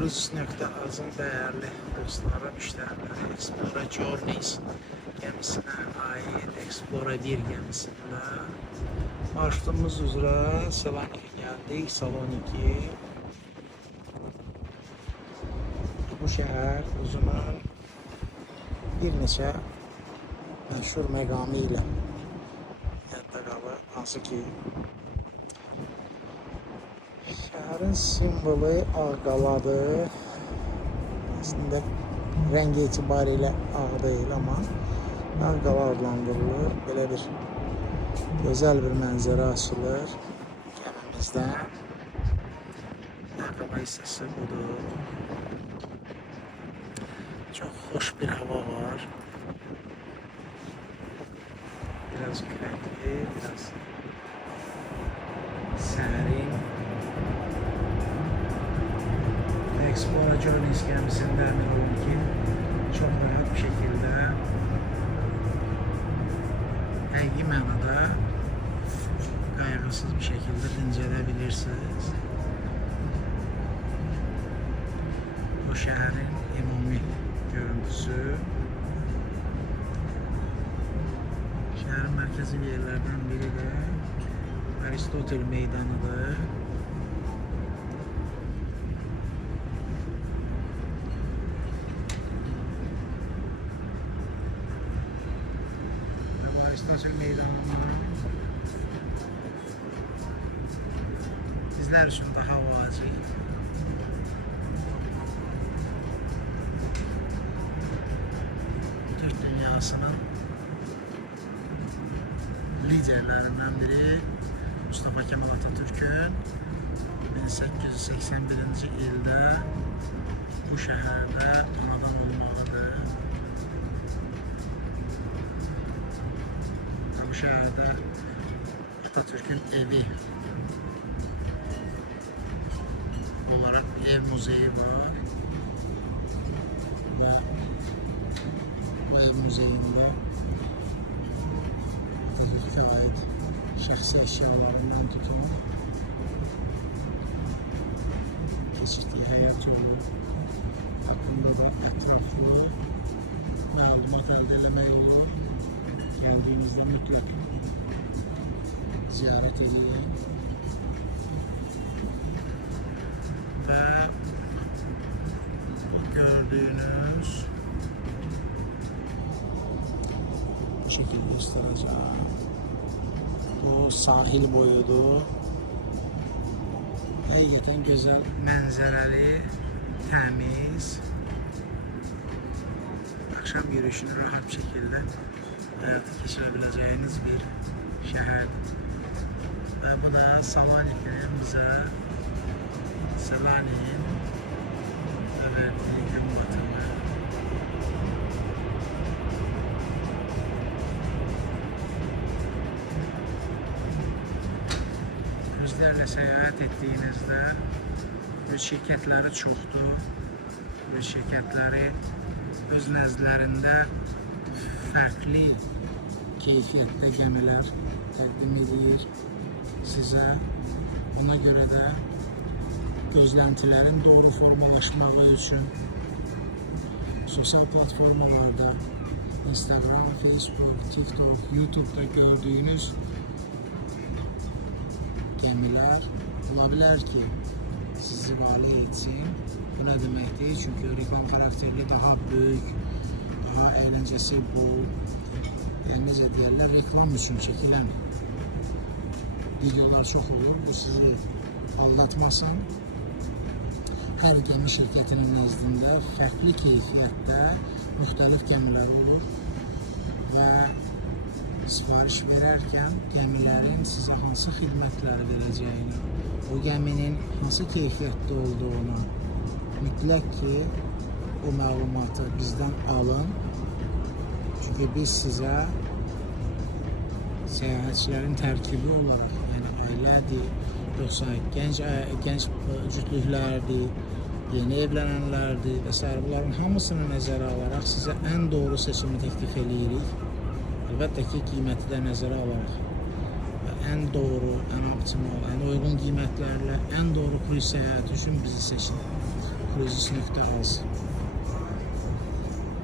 Cruise.azın değerli dostlarım, müşterileri Explora Journeys gemisine ait Explora 1 gemisinde marşrutumuz üzere Selanik'e geldik. Saloniki. Bu şehir özünün bir neçə məşhur məqamı ilə yadda qalır. Hansı ki şehrin simvolu ağqaladır. Aslında rengi itibariyle ağ değil ama ağqala adlandırılır. Belə bir güzel bir mənzərə açılır gəmimizdən. Ağqala hissəsi budur. Çok hoş bir hava var. Biraz küləkli, biraz serin. Explora Journeys gemisinde emin olun ki çok rahat bir şekilde həqiqi mənada kaygısız bir şekilde dincelebilirsiniz. Bu şehrin ümumi görüntüsü. Şehrin merkezi yerlerden biri de Aristotel Meydanı'dır. Ve bu Aristotel Meydanı'nın bizler için daha vacib. Dünyasının liderlerinden biri Mustafa Kemal Atatürk'ün 1881. ildə bu şehirde anadan olmağıdır. Bu şehirde Atatürk'ün evi olarak bir ev müzeyi var ve bu ev müzeyinde Atatürk'e ait şəxsi əşyalarından tutun keçirdiyi həyat yolu haqqında da ətraflı məlumat əldə eləmək olur. Gəldiyinizdə mütləq ziyarət edin və gördüğünüz bu şekilde göstereceğim. Bu sahil boyudur. Həqiqətən güzel mənzərəli, təmiz. Akşam yürüyüşünü rahat bir şekilde hayata geçirebileceğiniz bir şehirdir. Ve bu da Salonik'in bize Selanik'in verdiği gün batımı. Kruzlerle seyahat ettiğinizde öz şirketleri çoxdur. Öz şirketleri öz nəzdlərində fərqli keyfiyyətdə gəmilər təqdim edir sizə. Ona görə də gözləntilərin doğru formalaşmağı üçün sosial platformalarda Instagram, Facebook, TikTok, YouTube'da gördüğünüz gemiler olabilir ki sizi vali etsin. Bu ne demektir? Çünkü reklam karakterli daha büyük, daha eğlencesi bol, yani necə deyirlər, reklam üçün çəkilən videolar çox olur. Bu sizi aldatmasın. Hər gemi şirkətinin nəzdində fərqli keyfiyyətdə müxtəlif gəmilər olur və sipariş verərkən gəmilərin sizə hansı xidmətləri verəcəyini, o gəminin hansı keyfiyyətdə olduğunu mütləq ki o məlumatı bizdən alın. Çünki biz sizə səyahətçilərin tərkibi olaraq, yəni ailədir, yoxsa gənc cütlüklərdir, yeni evlənənlərdir və s. Bunların hamısını nəzərə alaraq sizə ən doğru seçimi təklif edirik. Əlbəttə ki, qiyməti də nəzərə alaraq və ən doğru, ən optimal, ən uyğun qiymətlərlə ən doğru kruz səyahəti üçün bizi seçin. kruzis.az.